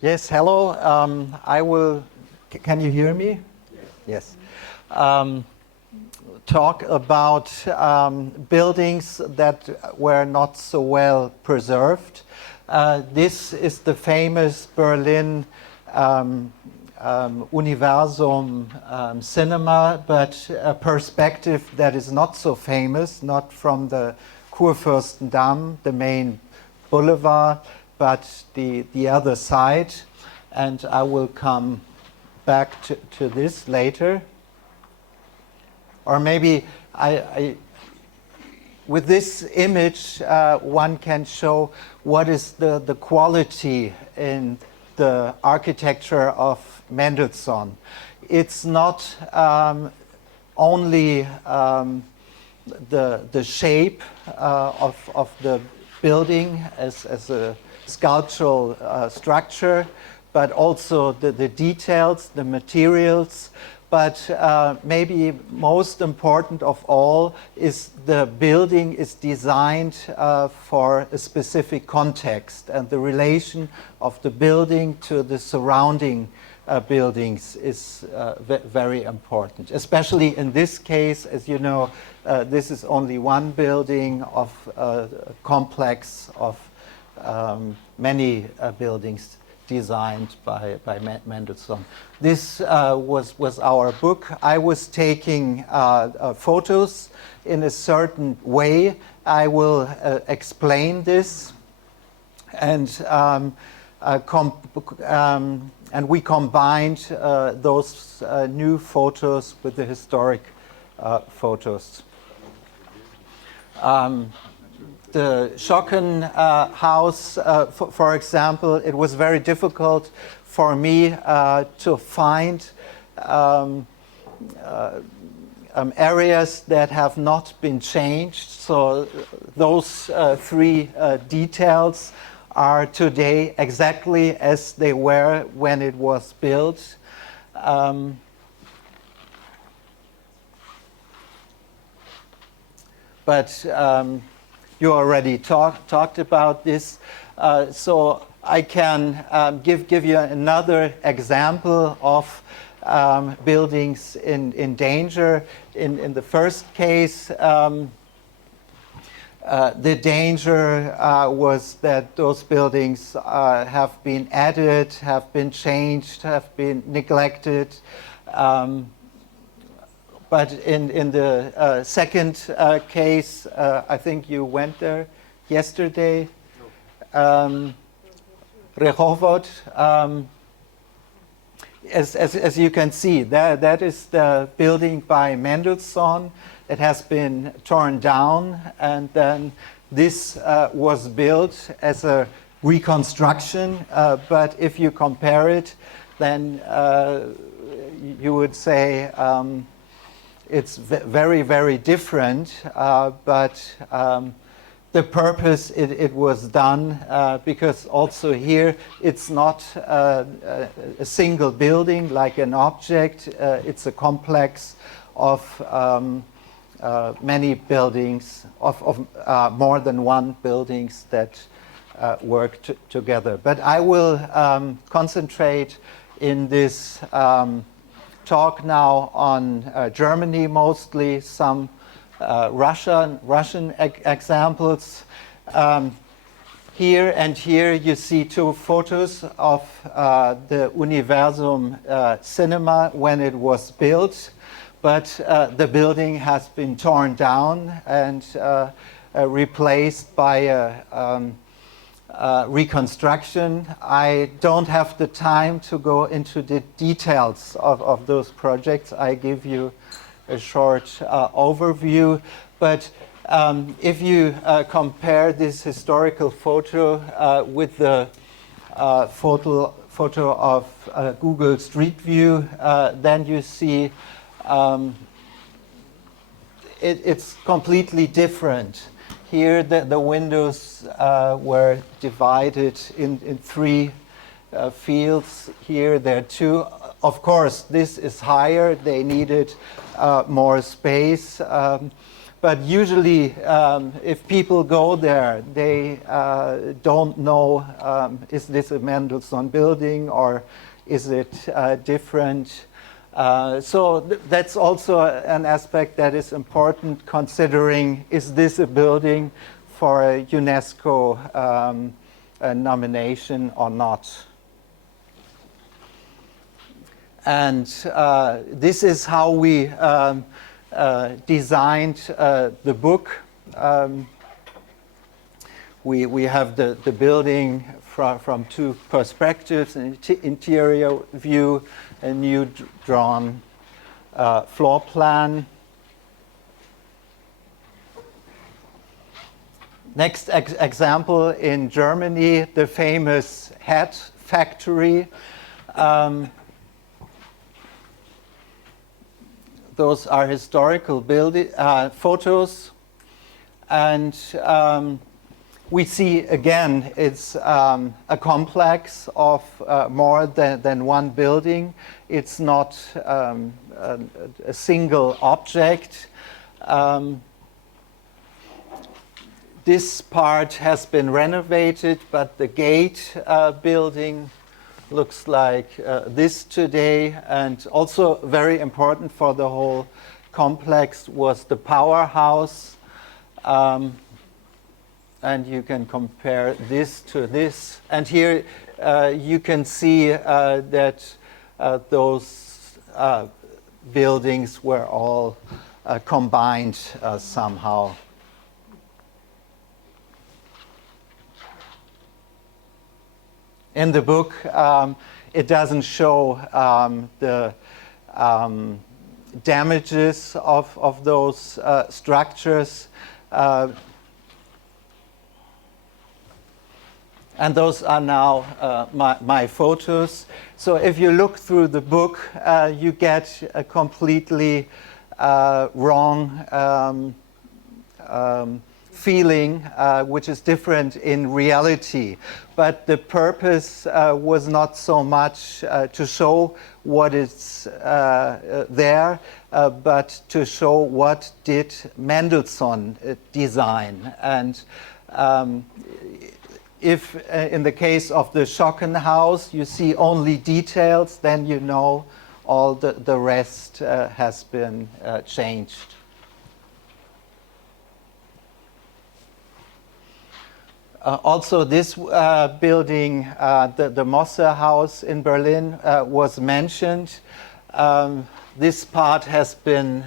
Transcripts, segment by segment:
Yes, hello. Can you hear me? Yes. Talk about buildings that were not so well preserved. This is the famous Berlin Universum cinema, but a perspective that is not so famous, not from the Kurfürstendamm, the main boulevard, but the other side. And I will come back to this later. Or maybe with this image, one can show what is the quality in the architecture of Mendelsohn. It's not only the shape of the building as a sculptural structure, but also the details, the materials. But maybe most important of all is the building is designed for a specific context, and the relation of the building to the surrounding buildings is very important. Especially in this case, as you know, this is only one building of a complex of many buildings designed by Mendelsohn. This was our book. I was taking photos in a certain way. I will explain this, and we combined those new photos with the historic photos. The Schocken house, for example, it was very difficult for me to find areas that have not been changed. So those three details are today exactly as they were when it was built. But you already talked about this, so I can give you another example of buildings in danger. In the first case, the danger was that those buildings have been added, have been changed, have been neglected. But in the second case, I think you went there yesterday, Rehovot. As you can see, that is the building by Mendelsohn. It has been torn down, and then this was built as a reconstruction. But if you compare it, then you would say it's very, very different, but the purpose it was done, because also here it's not a single building like an object, it's a complex of many buildings, of more than one buildings that work together. But I will concentrate in this talk now on Germany mostly, some Russian examples. Here and here you see two photos of the Universum cinema when it was built, but the building has been torn down and replaced by a reconstruction. I don't have the time to go into the details of those projects. I give you a short overview, but if you compare this historical photo with the photo of Google Street View, then you see it's completely different. Here the windows were divided in three fields. Here there are two. Of course, this is higher. They needed more space. but usually if people go there, they don't know, is this a Mendelsohn building or is it different? So that's also an aspect that is important, considering, is this a building for a UNESCO nomination or not? And this is how we designed the book. We have the building from two perspectives, an interior view, a new drawn floor plan. Next example, in Germany, the famous hat factory. Those are historical photos, and we see again it's a complex of more than one building. It's not a single object. This part has been renovated, but the gate building looks like this today. And also very important for the whole complex was the powerhouse. And you can compare this to this. And here you can see that those buildings were all combined somehow. In the book, it doesn't show the damages of those structures. And those are now my photos. So if you look through the book, you get a completely wrong feeling, which is different in reality. But the purpose was not so much to show what is there, but to show what did Mendelsohn design. And if in the case of the Schockenhaus you see only details, then you know all the rest has been changed. Also, this building, the Mosse House in Berlin, was mentioned. This part has been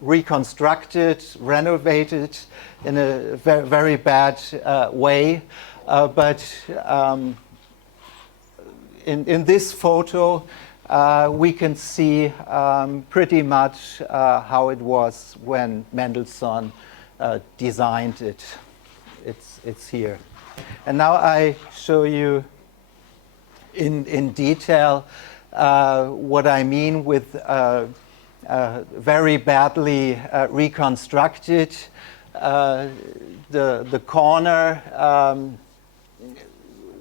reconstructed, renovated in a very bad way. But in this photo, we can see pretty much how it was when Mendelsohn designed it. It's here. And now I show you in detail what I mean with very badly reconstructed. The corner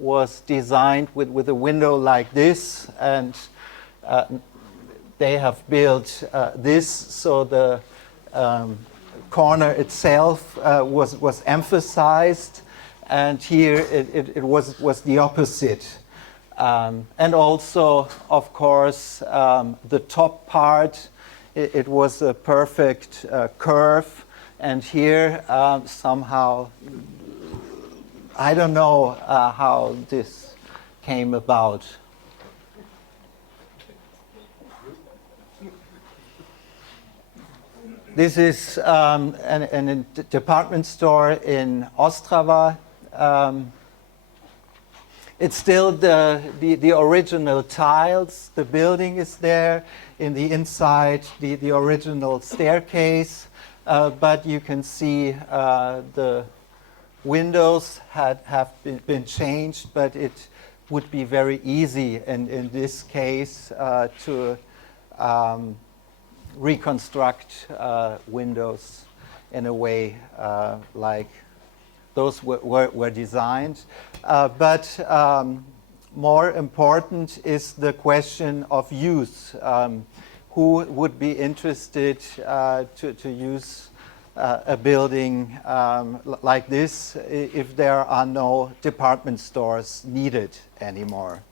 was designed with a window like this, and they have built this, so the corner itself was emphasized, and here it was the opposite. And also, of course, the top part, it was a perfect curve, and here somehow, I don't know how this came about. This is a department store in Ostrava. It's still the original tiles. The building is there. In the inside, the original staircase. But you can see the windows have been changed, but it would be very easy in this case to reconstruct windows in a way like those were designed. But more important is the question of use. Who would be interested to use a building like this if there are no department stores needed anymore.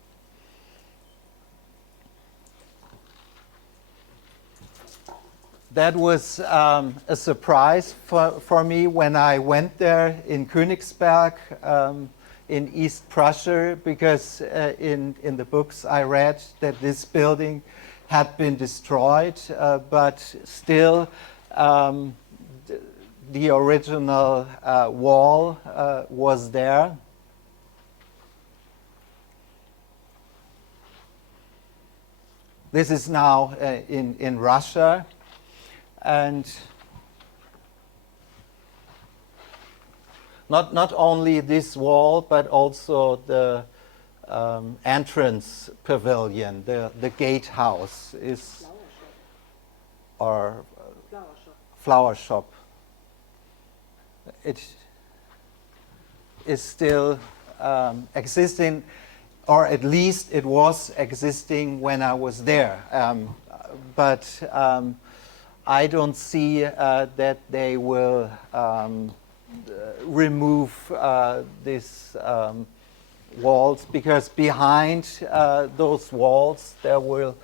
That was a surprise for me when I went there in Königsberg in East Prussia, because in the books I read that this building had been destroyed, but still the original wall was there. This is now in Russia. And not only this wall, but also the entrance pavilion, the gatehouse is, or flower shop. It is still existing, or at least it was existing when I was there. But I don't see that they will remove these walls, because behind those walls there will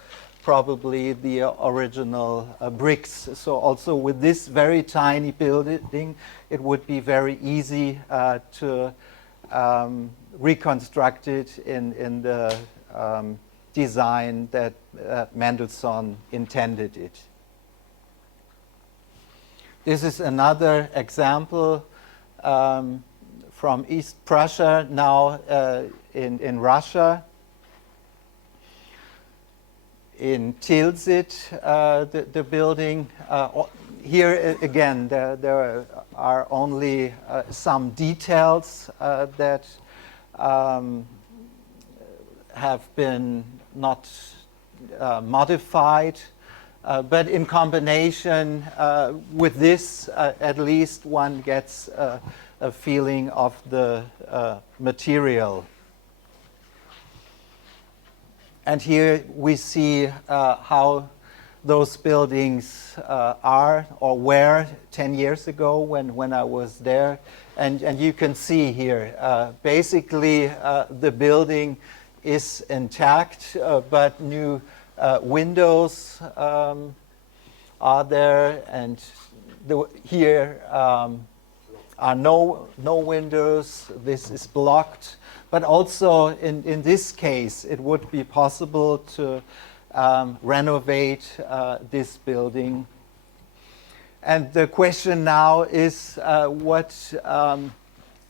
probably the original bricks. So also with this very tiny building, it would be very easy to reconstruct it in the design that Mendelsohn intended it. This is another example from East Prussia, now in Russia. In Tilsit, the building, here again there are only some details that have been not modified. But in combination with this, at least one gets a feeling of the material. And here we see how those buildings are or were 10 years ago when I was there. And you can see here, basically the building is intact, but new windows are there, and here are no windows. This is blocked. But also in this case, it would be possible to renovate this building. And the question now is, what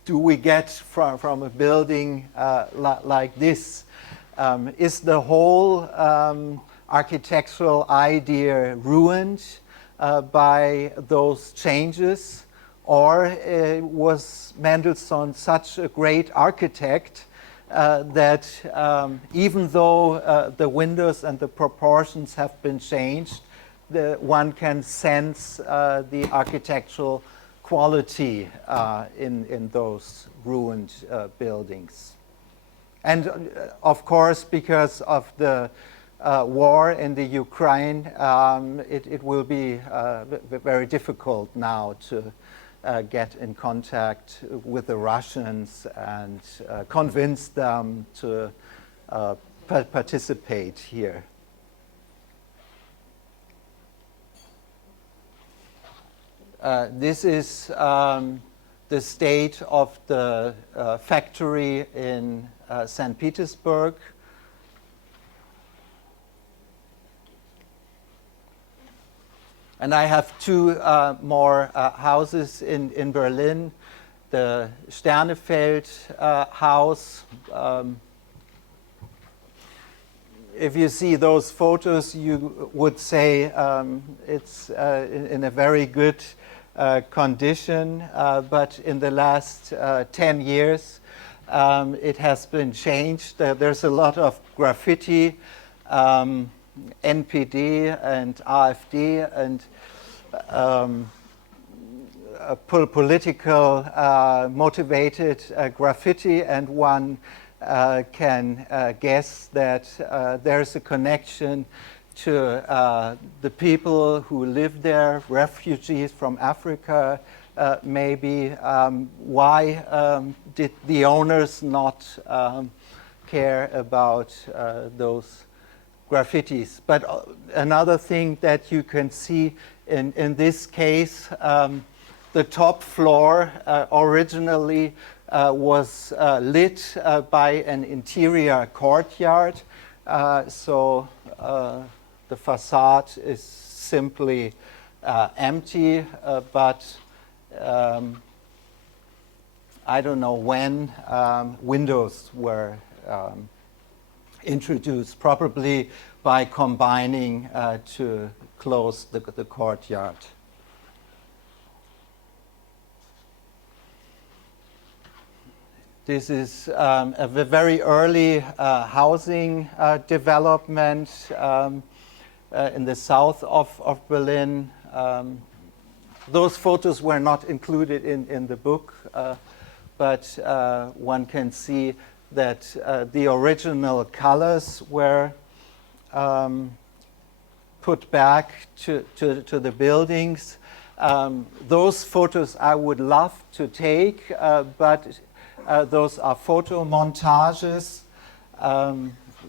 do we get from a building like this? Is the whole architectural idea ruined by those changes? Or was Mendelsohn such a great architect that even though the windows and the proportions have been changed, one can sense the architectural quality in those ruined buildings? And of course, because of the war in the Ukraine, it will be very difficult now to get in contact with the Russians and convince them to participate here. This is the state of the factory in St. Petersburg. And I have two more houses in Berlin. The Sternefeld house. If you see those photos, you would say it's in a very good condition. But in the last 10 years, it has been changed. There's a lot of graffiti. NPD and AfD and political motivated graffiti, and one can guess that there's a connection to the people who live there, refugees from Africa, maybe. Why did the owners not care about those graffitis? But another thing that you can see in this case, the top floor originally was lit by an interior courtyard. So the facade is simply empty, but I don't know when windows were introduced, probably by combining to close the courtyard. This is a very early housing development in the south of Berlin. Those photos were not included in the book, but one can see that the original colors were put back to the buildings. Those photos I would love to take, but those are photo montages.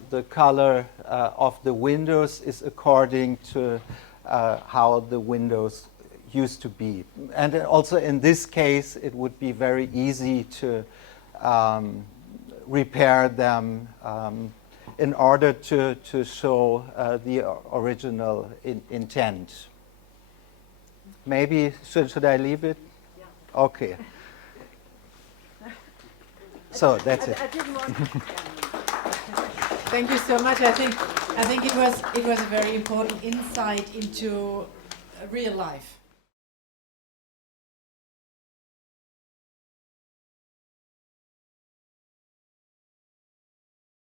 The color of the windows is according to how the windows used to be. And also in this case, it would be very easy to repair them in order to show the original intent. Maybe, should I leave it? Yeah. Okay. So that's it. I didn't want. Thank you so much. I think it was a very important insight into real life.